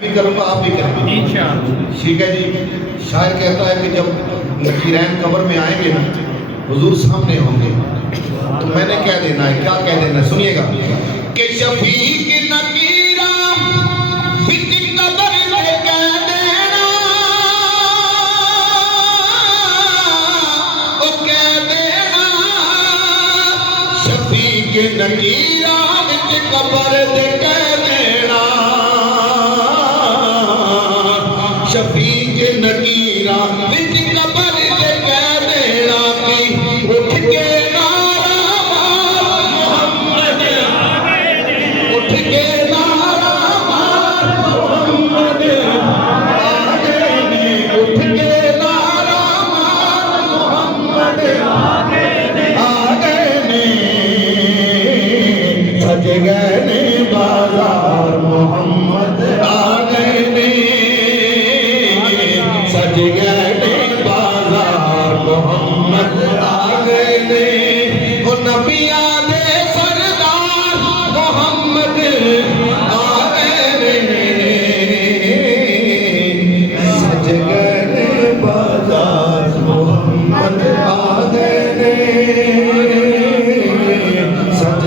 भी करूँगा, आप भी करेंगे इंशाअल्लाह। ठीक है जी। शायर कहता है कि जब नकीरैन कब्र में आएंगे ना, हुजूर सामने होंगे, तो मैंने क्या देना है, क्या कह देना है, सुनिएगा कि शफीक नकीरा बिच कब्र में कह देना, ओ कह देना शफीक नकीरा बिच कब्र दे कह देना, शफीक नकीरा बिच कब्र दे कह देना कि उठ के नारा मोहम्मद आ गए, उठ के नारा मोहम्मद आ गए, उठ के नारा मोहम्मद आ गए ने, सज गए ने बाजार मोहम्मद आ गए ने, सज गए ने बाजार मोहम्मद आ गए ने, ओ नबिया